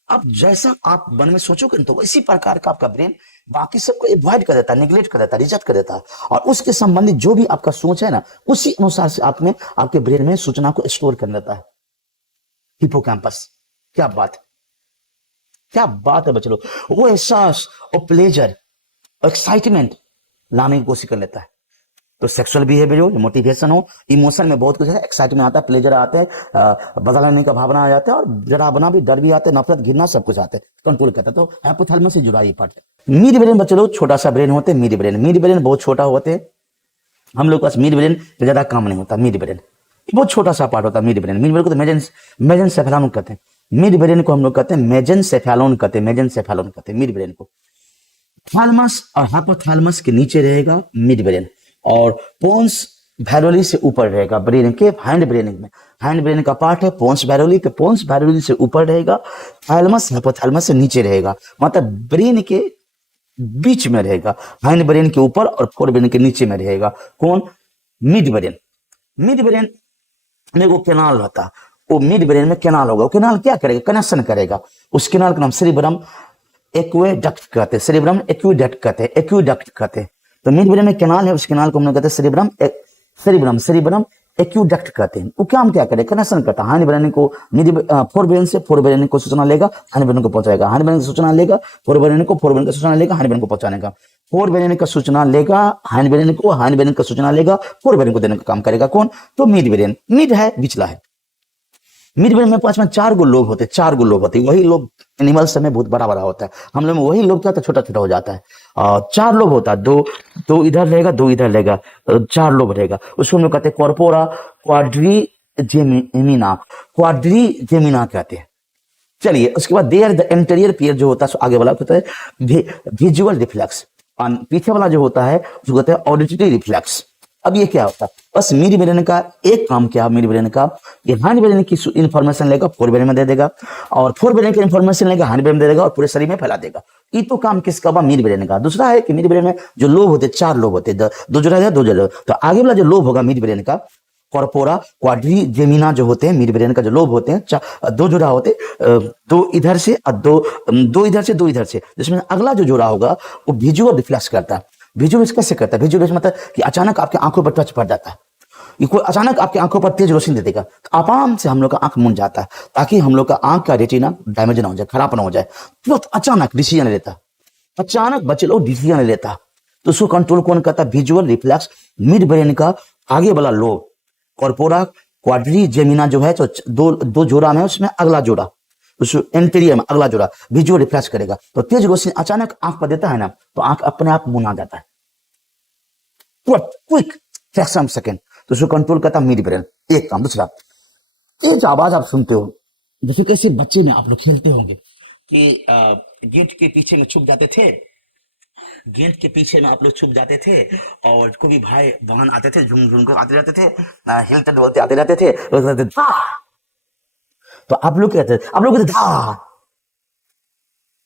अब जैसा आप मन में सोचोगे तो इसी प्रकार का आपका ब्रेन बाकी सबको अवॉइड कर देता है, निगलेक्ट कर देता है, रिजेक्ट कर देता है, और उसके संबंधित जो भी आपका सोच है ना, उसी अनुसार से आप में, आपके ब्रेन में सूचना को स्टोर कर लेता है हिपोकैम्पस। क्या बात, क्या बात है बच्चों, वो एहसास और प्लेजर और एक्साइटमेंट लाने की कोशिश कर लेता है। तो सेक्सुअल बिहेवियर हो, मोटिवेशन हो, इमोशन में बहुत कुछ है, एक्साइटमेंट आता है, प्लेजर आते हैं, बदला लेने का भावना आ जाता है, और डरावना भी, डर भी आते हैं, नफरत, घृणा, सब कुछ आता है, कंट्रोल करता है। तो हाइपोथैलेमस से जुड़ा ये पार्ट है। मिड ब्रेन बच्चे लोग छोटा सा ब्रेन होते हैं, मिड ब्रेन। मिड ब्रेन बहुत छोटा होते हैं, हम लोग के पास मिड ब्रेन पे ज्यादा काम नहीं होता। मिड ब्रेन बहुत छोटा सा पार्ट होता है। मिड ब्रेन, मिड ब्रेन को तो मेजेंसेफेलोन कहते हैं। मिड ब्रेन को हम लोग कहते हैं मेजेंसेफेलोन कहते हैं, मेजेंसेफेलोन कहते हैं मिड ब्रेन को। थैलेमस और हाइपोथैलेमस के नीचे रहेगा मिड ब्रेन, और पोन्स वैरोली से ऊपर रहेगा ब्रेन के हैंड ब्रेन में। हैंड ब्रेन का पार्ट है पोन्स वैरोली, तो पोन्स वैरोली से ऊपर रहेगा, थैलेमस हाइपोथैलेमस से नीचे रहेगा, मतलब ब्रेन के बीच में रहेगा, हैंड ब्रेन के ऊपर और फोर ब्रेन के नीचे में रहेगा। कौन, मिड ब्रेन। मिड ब्रेन में वो कैनाल रहता है, वो मिड ब्रेन में कैनाल होगा। वो कैनाल क्या करेगा, कनेक्शन करेगा। उस कैनाल का नाम सेरिब्रम एक्वेडक्ट कहते हैं, सेरिब्रम एक्वेडक्ट कहते हैं, एक्वेडक्ट कहते हैं। तो मिड ब्रेन में कैनाल है, उस कैनाल को हम लोग कहते हैं सेरिब्रम एक्वेडक्ट कहते हैं। वो काम क्या करे, कनेक्शन करता है, हैंड ब्रेन को फोर ब्रेन से, फोर ब्रेन को सूचना लेगा, हैंड ब्रेन को पहुंचाएगा, हैंड ब्रेन की सूचना लेगा फोर ब्रेन को, फोर ब्रेन का सूचना लेगा हैंड ब्रेन को पहुंचाने का, फोर ब्रेन का सूचना लेगा हैंड ब्रेन को, हैंड ब्रेन का सूचना लेगा फोर ब्रेन को देने का काम करेगा। कौन, तो मिड ब्रेन। मिड है, बिचला है। मिड ब्रेन में पांच में चार गो लोब होते, चार गो लोब होते। वही लोब एनिमल्स में बहुत बड़ा बड़ा होता है, हम लोग में वही लोब क्या होता है, छोटा छोटा हो जाता है। चार लोब होता है, दो इधर रहेगा, दो इधर रहेगा, चार लोब रहेगा। उसको हम लोग कहते हैं कॉर्पोरा क्वाड्रीजेमिना, क्वाड्रीजेमिना कहते हैं। चलिए उसके बाद देयर द एंटीरियर पियर जो होता है, आगे वाला होता है विजुअल रिफ्लेक्स, पीछे वाला जो होता है उसको कहते हैं ऑडिटरी रिफ्लेक्स। अब ये क्या होता है, बस मिड ब्रेन का एक काम क्या है, मिड ब्रेन का ये हैंड ब्रेन की इंफॉर्मेशन लेगा, फोर ब्रेन में दे देगा, और फोर ब्रेन की इंफॉर्मेशन लेगा, हैंड ब्रेन में दे देगा, और पूरे शरीर में फैला देगा। ये तो काम किसका हुआ, मिड ब्रेन का। दूसरा है कि मिड ब्रेन में जो लोब होते, चार लोब होते, दो जोड़ा है, दो जोड़ा। तो आगे वाला जो लोब होगा मिड ब्रेन का, कॉर्पोरा क्वाड्रीजेमिना जो होते हैं, मिड ब्रेन का जो लोब होते हैं, दो जोड़ा होते, दो इधर से और दो इधर से, दो इधर से, जिसमें अगला जो जोड़ा होगा वो विजुअल रिफ्लेक्स करता है। विजुअल्स कैसे करता है? विजुअल्स मतलब कि अचानक आपके आंखों पर टच पड़ जाता है, ये कोई अचानक आपकी आंखों पर तेज रोशनी दे देगा, तो आराम से हम लोग का आंख मुन जाता है, ताकि हम लोग का आंख का रेटिना डैमेज ना हो जाए, खराब ना हो जाए। तुरंत अचानक डिसीजन लेता, अचानक बच्चे लोग डिसीजन लेता। तो उसको कंट्रोल कौन करता है? विजुअल रिफ्लेक्स मिड ब्रेन का आगे वाला लोब, कॉर्पोरा क्वाड्री जेमिना जो है, तो दो दो जोड़ा में, उसमें अगला जोड़ा, उस एंटेरियर में अगला जोड़ा विजुअल रिफ्लेक्स करेगा। तो तेज रोशनी अचानक आंख पर देता है ना, तो आंख अपने आप मुन आ जाता है, तुरंत, क्विक, फ्रैक्शन सेकेंड। तो उसको कंट्रोल करता मिड ब्रेन, एक काम। दूसरा, ये जो आवाज आप सुनते हो, जैसे कैसे बच्चे में आप लोग खेलते होंगे कि गेट के पीछे में छुप जाते थे, गेट के पीछे में आप लोग छुप जाते थे, और कोई भी भाई बहन आते थे, झुम झुम को आते रहते थे, हिलते डोलते आते रहते थे, तो कहते थे, धा। तो आप लोग कहते थे, आप लोग कहते धा,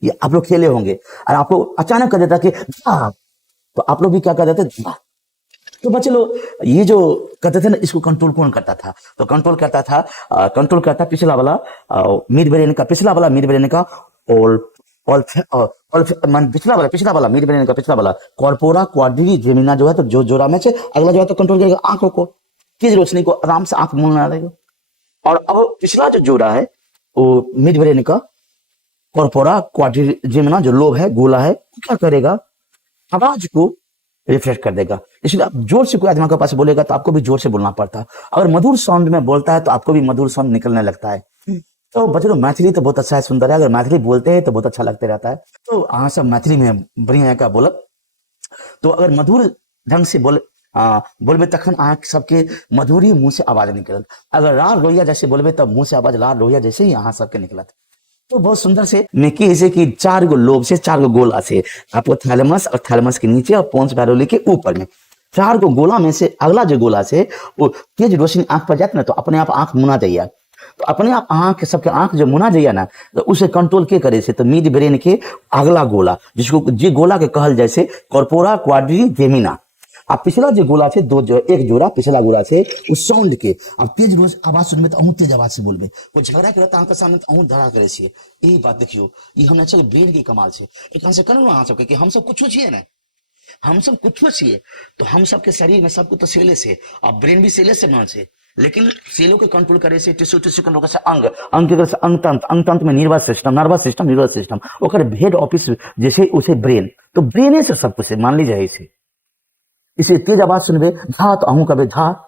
ये आप लोग खेले होंगे, और आपको अचानक कर देता कि धा, तो आप लोग भी क्या कर देते धा। तो बच्चे लोग ये जो करते थे ना, इसको कंट्रोल कौन करता था? तो कंट्रोल करता था, कंट्रोल करता पिछला वाला मिड ब्रेन का, पिछला वाला मिड ब्रेन का, और पिछला वाला मिड ब्रेन का, पिछला वाला कॉर्पोरा क्वाड्री जेमिना जो है, तो जो जोड़ा में से अगला जो है, तो कंट्रोल करेगा आंखों को, तेज रोशनी को, आराम से आंख मूंदना रहेगा। और अब पिछला जो जोड़ा है, वो मिड ब्रेन का कॉर्पोरा क्वाड्री जेमिना जो लोब है, गोला है, वो क्या करेगा? आवाज को रिफ्लेक्ट कर देगा। इसलिए आप जोर से कोई आदमी के पास बोलेगा, तो आपको भी जोर से बोलना पड़ता है। अगर मधुर साउंड में बोलता है, तो आपको भी मधुर साउंड निकलने लगता है। तो बच्चों, मैथिली तो बहुत अच्छा है, सुंदर है, अगर मैथिली बोलते हैं तो बहुत अच्छा लगते रहता है। तो हाँ, सब मैथिली में बढ़िया का बोलब, तो अगर मधुर ढंग से बोलबे, तखन अहाँ सबके मधुरी मुंह से आवाज निकलत। अगर लाल लोहिया जैसे बोलबे, तब मुंह से आवाज लाल लोहिया जैसे ही अहाँ सबके निकलत। तो बहुत सुंदर से मेकी ऐसे कि 4 गो लोब से, 4 गो गोला से, आपको थैलेमस, और थैलेमस के नीचे, और पोन्स पैरोली के ऊपर में 4 गो गोला में से अगला जो गोला से वो तेज रोशनी आंख पर जाती ना, तो अपने आप आंख मुना जाइए। तो अपने आप आंख, सबके आंख जो मुना जाइए ना, तो उसे कंट्रोल के करे से? तो मिड ब्रेन के अगला गोला, जिसको जे गोला के कहल जैसे कॉर्पोरा क्वाड्री जेमिना, अब पिछला जो गोला से एक जोड़ा पिछला गोला से उस साउंड के, अब तेज रोज आवाज सुनबे तो अहूँ तेज आवाज से बोलबे, कोई झगड़ा करता अहाँ के सामने तो अहूँ धड़ा करे छियै। यही बात देखियो, ये हमने चल ब्रेन के कमाल छै। एक से कहलहुँ अहाँ सबके कि हम सब कुछो छियै ने, हम सब कुछो छियै, तो हम सबके शरीर में सब कुछ तो सेले से, अब ब्रेन भी सेले से बनल छै, लेकिन सेलों के कंट्रोल करे से, टिश्यू कंट्रोल करे से अंग, अंग के करे से अंग तंत्र, अंग तंत्र में नर्वस सिस्टम, ओकर हेड ऑफिस जैसे उसे ब्रेन, तो ब्रेने से सब कुछ मान लीजिए ऐसे। इसे तेज आवाज सुनबे धा, तो अहूँ कबे धा।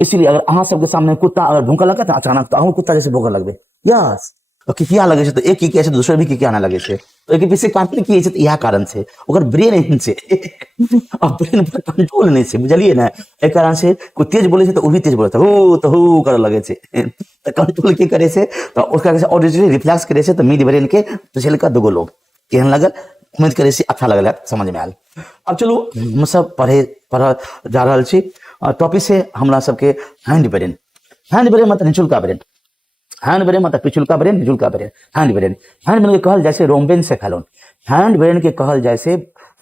इसलिए अगर अहाँ सबके सामने कुत्ता अगर भूखा लगा तो अचानक, तो अहूँ कुत्ता जैसे भूखा लगबे, यस। और किकिया लगे छै, तो एक किकिया से दूसरे भी किकिया आने लगे छै, तो एक पीछे काटने की छै, तो यह कारण से ओकर ब्रेन एहन छै। अब ब्रेन पर कंट्रोल नहीं छै, बुझलिए ना। एक कारण से कोई तेज बोले छै, तो वो भी तेज बोले, तो हु करे लगे छै। तो कंट्रोल की करे से, तो उसका ऑडिटरी रिफ्लेक्स करे से, तो मिड ब्रेन के पिछले का दुगो लोग केहन लगल, उम्मीद करे से अच्छा लगल, समझ में आयल। अब चलो हम सब पढ़ जा रहा छी टॉपिक से, हमरा सबके हैंड ब्रेन मतलब निचुलका ब्रेन, हैंड ब्रेन मतलब पिछुलका ब्रेन, निचुलका ब्रेन, हैंड ब्रेन के कहल जैसे रोम्बेन से फैलोन, हैंड ब्रेन के कहल जैसे,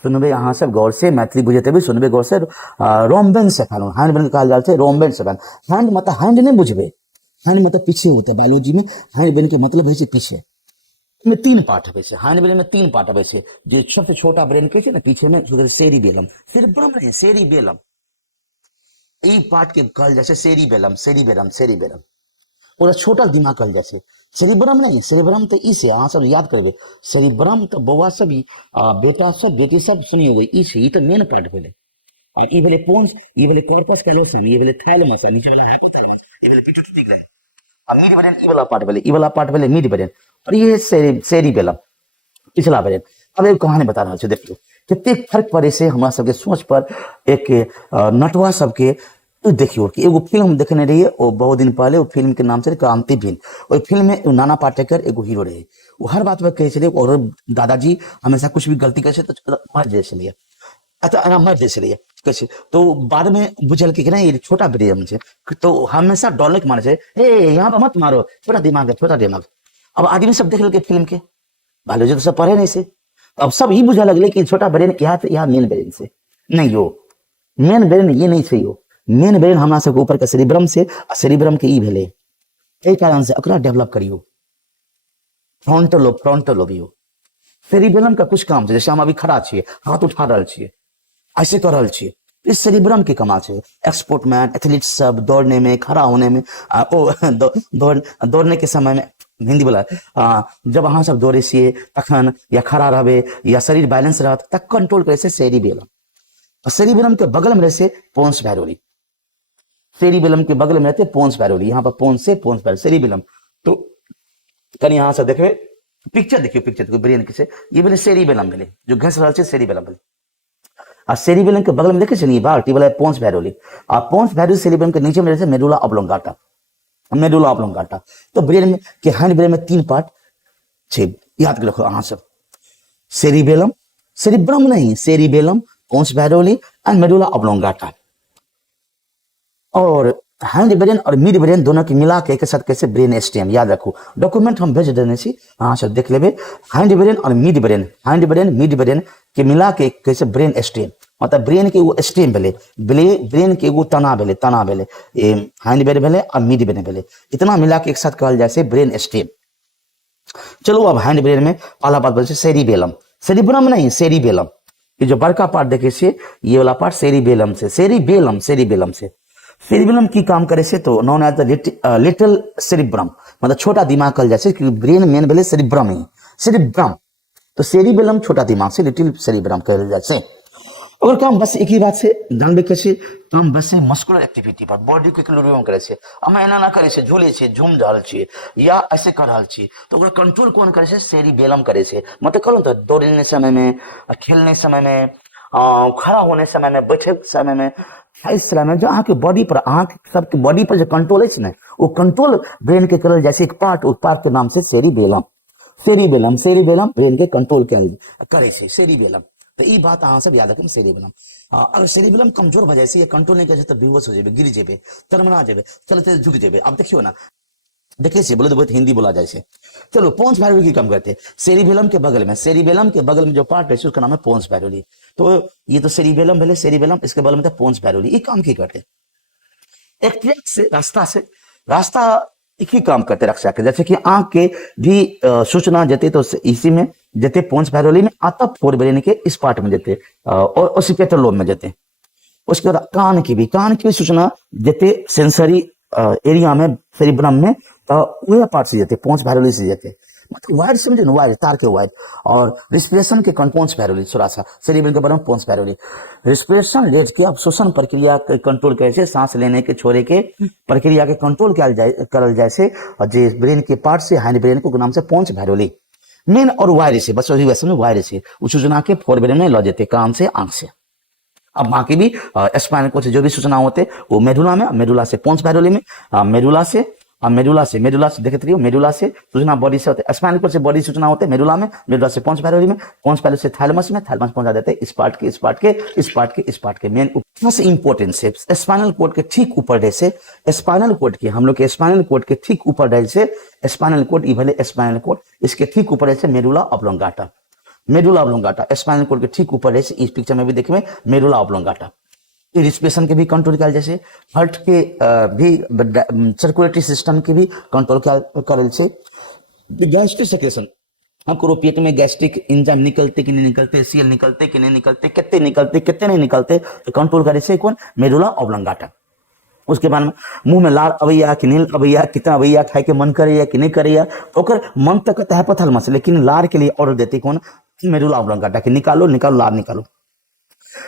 सुनबे अहाँ सब गौर से, मैथिली बुझेते भी सुनबे गौर से, रोम्बेन से फैलोन, हैंड ब्रेन के कहल जाए रोम्बेन से फैलोन। हैंड मतलब हैंड नहीं बुझबे, हैंड मतलब पीछे होते हैं, बायोलॉजी में हैंड ब्रेन के मतलब है पीछे में 3 पार्ट है, हैंड ब्रेन में 3 पार्ट है। जो सबसे छोटा ब्रेन के ना पीछे में सेरिबेलम, सेरिब्रम नहीं, सेरिबेलम, ई पार्ट के कहल जैसे सेरिबेलम, पूरा छोटा दिमाग कहल जैसे। सेरिब्रम नहीं, सेरिब्रम तो ई से अहाँ सब याद करबे, सेरिब्रम तो बौआ सब बेटा सब बेटी सब सुनी होगी, ई से, ई तो मेन पार्ट भेले। और ई भेले पोन्स, ई भेले कॉर्पस कैलोसम, ई भेले थाइलमस, नीचे वाला हाइपोथैलेमस, ई भेले पिट्यूटरी ग्लैंड। और मिड ब्रेन ई वाला पार्ट भेले, ई वाला पार्ट भेले मिड ब्रेन, और ये सेरिबेलम पिछला ब्रेन। अब एक कहानी बता रहा हूँ, देखियो कितने फर्क पड़े से हमरा सबके सोच पर। एक नटवा सबके, तो देखियो कि एगो फिल्म देखने रहिए, और बहुत दिन पहले वो फिल्म के नाम से क्रांति फिल्म। और फिल्म में नाना पाटेकर एगो हीरो रहे, वो हर बात में कहे चलिए, और दादाजी हमेशा कुछ भी गलती करे तो मर जाए चलिए, अच्छा मर जाए चलिए कैसे। तो बाद में बुझल कि ना ये छोटा ब्रेन है, तो हमेशा डॉलर के मारे से, हे यहाँ पर मत मारो, छोटा दिमाग है, छोटा दिमाग। अब आदमी सब देख लगे फिल्म के, बायोलॉजी तो सब पढ़े नहीं से, अब सब ही बुझा लगले कि छोटा ब्रेन यहाँ मेन ब्रेन से नहीं हो, मेन ब्रेन ये नहीं सही हो, मेन ब्रेन हमरा सबके ऊपर के सेरिब्रम से, सेरिब्रम के ई भेले, एहि कारण से ओकरा डेवलप करियो, फ्रंटल लोब यो, सेरिबेलम का कुछ काम छै, जैसे हम अभी खड़ा छियै, हाथ उठा रहल छियै, ऐसे कर रहल छियै, इस सेरिब्रम के कमाल छै। एक्सपोर्टमैन एथलीट सब दौड़ने में, खड़ा होने में, दौड़ने के समय में, हिंदी बोला, जब अहाँ सब दौड़े छियै तखन या खड़ा रहबै या शरीर बैलेंस रहत तक कंट्रोल करे छै सेरिबेलम। सेरिबेलम के बगल में रहे छै पोन्स वैरोली। सेरिबेलम के बगल में रहते पोन्स वैरोली, यहाँ पर पोन्स से पोन्स वैरोली सेरिबेलम। तो कनी यहाँ से देखबे, पिक्चर देखियो ब्रेन के से, ये भेले सेरिबेलम भेले, जो घस रहल छै सेरिबेलम भेले। आ सेरिबेलम के बगल में देखे छै बाल्टी वाला पोन्स वैरोली, आ पोन्स वैरोली सेरिबेलम के नीचे में रहते मेडुला ऑब्लोंगाटा, मेडुला ऑब्लोंगाटा। तो ब्रेन में के हैंड ब्रेन में 3 पार्ट छै, याद रखो अहाँ सब, सेरिबेलम, सेरिब्रम नहीं, सेरिबेलम, पोन्स वैरोली एंड मेडुला ऑब्लोंगाटा। और हैंड ब्रेन और मिड ब्रेन दोनों के मिला के एक साथ कैसे ब्रेन स्टेम, याद रखो, डॉक्यूमेंट हम भेज देने छी, अहाँ सब देख लेबे। हैंड ब्रेन और mid brain, hind brain mid brain के मिला के कैसे ब्रेन स्टेम, मतलब ब्रेन के एगो स्टेम भेले, ब्रेन के एगो तना भेले, हैंड ब्रेन भेले और मिड ब्रेन भेले, इतना मिला के एक साथ कहल जाए से ब्रेन स्टेम। चलो अब हैंड ब्रेन में पहला बात बोले सेरिबेलम, सेरिब्रम नहीं सेरिबेलम, ये जो बड़का पार्ट देखे छे ये वाला पार्ट सेरिबेलम से, सेरिबेलम से सेरिबेलम की काम करे से तो नॉन एज लिटिल सेरिब्रम, मतलब छोटा दिमाग कहल जाए, क्योंकि ब्रेन मेन भेले सेरिब्रम ही, सेरिब्रम, तो सेरिबेलम छोटा दिमाग से लिटिल सेरिब्रम कहल जाए से। अगर काम बस एक ही बात से जानबे के छै, काम बस से मस्कुलर एक्टिविटी पर, बॉडी के क्लोरियम करे छै, हम एना ना करे छै, झूले छै, झूम रहल छी या ऐसे कर रहल छी, तो ओकरा कंट्रोल कौन करे छै, सेरिबेलम करे छै। मतलब कहलो तो दौड़ने समय में, खेलने समय में, खड़ा होने समय में, बैठे समय में, इस समय में जो अहाँ के बॉडी पर, अहाँ के सबके बॉडी पर जो कंट्रोल है ना, वो कंट्रोल ब्रेन के करल जैसे एक पार्ट, उस पार्ट के नाम से सेरिबेलम, सेरिबेलम ब्रेन के कंट्रोल करे छै सेरिबेलम। तो ये बात अहाँ सब याद रखें, सेरिबेलम अगर सेरिबेलम कमजोर भ जाए, या कंट्रोल नहीं करे तो बेहोश हो जाए, गिर जेबे, तरमना जेबे, चलते झुक जेबे। अब देखियो ना, देखे से बोले तो बहुत हिंदी बोला जाए। चलो पोन्स वैरोली की काम करते हैं, सेरिबेलम के बगल में जो पार्ट है उसका नाम है पोन्स वैरोली। तो ये तो सेरिबेलम भेले, सेरिबेलम, इसके बगल में था पोन्स वैरोली। ये काम की करते, एक ट्रैक से रास्ता एक ही काम करते रक्षा के, जैसे कि आंख के भी सूचना देते, तो इसी में देते पोन्स वैरोली में, आता फोर ब्रेन के इस पार्ट में देते और ओसिपिटल लोब में देते। उसके बाद कान की भी सूचना देते सेंसरी एरिया में, सेरिब्रम में, तो वह पार्ट से देते, पोन्स वैरोली से देते, मतलब वायर समझे ना, वायर, तार के वायर। और रिस्पिरेशन के पोन्स वैरोली, थोड़ा सा सेरिब्रम के बारे में पोन्स वैरोली, रिस्पिरेशन रेट के अवशोषण प्रक्रिया के कंट्रोल करे से, सांस लेने के छोड़े के प्रक्रिया के कंट्रोल करल जाए से, और जे ब्रेन के पार्ट से हैंड ब्रेन को नाम से पोन्स वैरोली मेन, और वायर से, बस वही वैसे में वायर से उस सूचना के फोर ब्रेन में ला देते, कान से, आंख से। अब बाकी भी स्पाइनल कोड से जो भी सूचना होते वो मेडुला में, मेडुला से पोन्स वैरोली में, मेडुला से देखते रहिए, मेडुला से सूचना बॉडी से होते, स्पाइनल कोड से बॉडी सूचना होते मेडुला में, मेडुला से पोन्स वैरोली में, पोन्स वैरोली से थैलेमस में, थैलेमस पहुंचा देते इस पार्ट के मेन सबसे इंपॉर्टेंट से स्पाइनल कोड के ठीक ऊपर जैसे, स्पाइनल कोड के हम लोग के स्पाइनल कोड के ठीक ऊपर जैसे, स्पाइनल कोड, ये भले स्पाइनल कोड, इसके ठीक ऊपर जैसे मेडुला ऑब्लोंगाटा, स्पाइनल कोड के ठीक ऊपर जैसे, इस पिक्चर में भी देखेंगे मेडुला ऑब्लोंगाटा। रिस्पिरेशन के भी कंट्रोल किया जैसे, हार्ट के भी, सर्कुलेटरी सिस्टम के भी कंट्रोल करल से, गैस्ट्रिक सेक्रेशन, आपको पेट में गैस्ट्रिक एंजाइम निकलते कि नहीं निकलते, सीएल निकलते कि नहीं निकलते, कितने नहीं निकलते, तो कंट्रोल करे से कौन, मेडुला ऑब्लोंगाटा। उसके बाद में मुंह में लार अबैया कि नहीं अबैया, कितना अबैया खाए के मन करे कि नहीं करे, तो मन तक हाइपोथैलेमस, लेकिन लार के लिए ऑर्डर देते कौन, मेडुला ऑब्लोंगाटा, कि निकालो लार निकालो।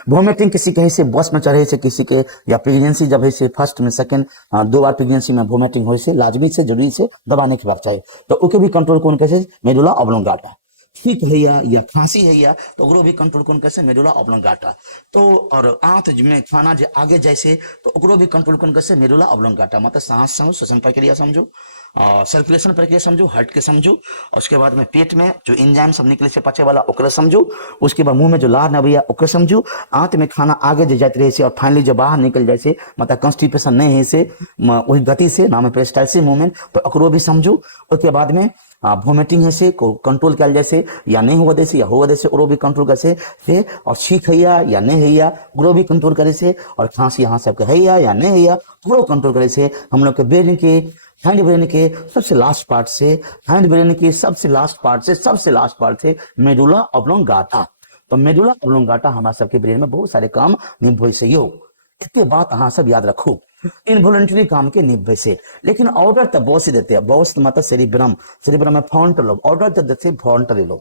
वोमिटिंग किसी के से बस में चढ़े से, किसी के या प्रेगनेंसी जब है से फर्स्ट में सेकंड 2 बार प्रेगनेंसी में वोमिटिंग हो से, लाजमी से जरूरी से दवा नहीं खिलाना चाहिए, तो ओके भी कंट्रोल कौन कैसे, मेडुला ऑब्लोंगाटा। ठीक है या खांसी है या, तो ओकरो भी कंट्रोल कौन कैसे, मेडुला ऑब्लोंगाटा। तो और आंत में खाना जो आगे जैसे, तो ओकरो भी कंट्रोल कौन कैसे, मेडुला ऑब्लोंगाटा। मतलब सांस समझो, श्वसन प्रक्रिया समझो, सर्कुलेशन प्रक्रिया समझो, हार्ट के समझो, और उसके बाद में पेट में जो एंजाइम सब निकले से पचे वाला ओकरा समझो, उसके बाद मुंह में जो लार नबैया ओकरा समझो, आंत में खाना आगे जो जाते रहे से और फाइनली जो बाहर निकल जाए से, मतलब कॉन्स्टिपेशन नहीं है से, वही गति से नाम है पेरिस्टाल्सिस मूवमेंट, तो ओकरो भी समझो। उसके बाद में वोमिटिंग है से कंट्रोल किया जैसे, या नहीं हुआ जैसे, या हुआ जैसे ओरो भी कंट्रोल करे से, और छींक है या नहीं है या ओरो भी कंट्रोल करे से, और खांसी यहाँ सबके है या नहीं है या ओरो कंट्रोल करे से। हम लोग के ब्रेन के हैंड ब्रेन के सबसे लास्ट पार्ट से, हैंड ब्रेन के सबसे लास्ट पार्ट से, सबसे लास्ट पार्ट से मेडुला ऑब्लोंगाटा। तो मेडुला ऑब्लोंगाटा हमारा सबके ब्रेन में बहुत सारे काम निभाई से यो। इतने बात अहाँ सब याद रखो इनवॉलंटरी काम के निभाई से। लेकिन ऑर्डर तो बॉस ही देते हैं, बॉस मतलब सेरिब्रम, सेरिब्रम में फॉन्ट लो, ऑर्डर तो देते फॉन्ट ले लो।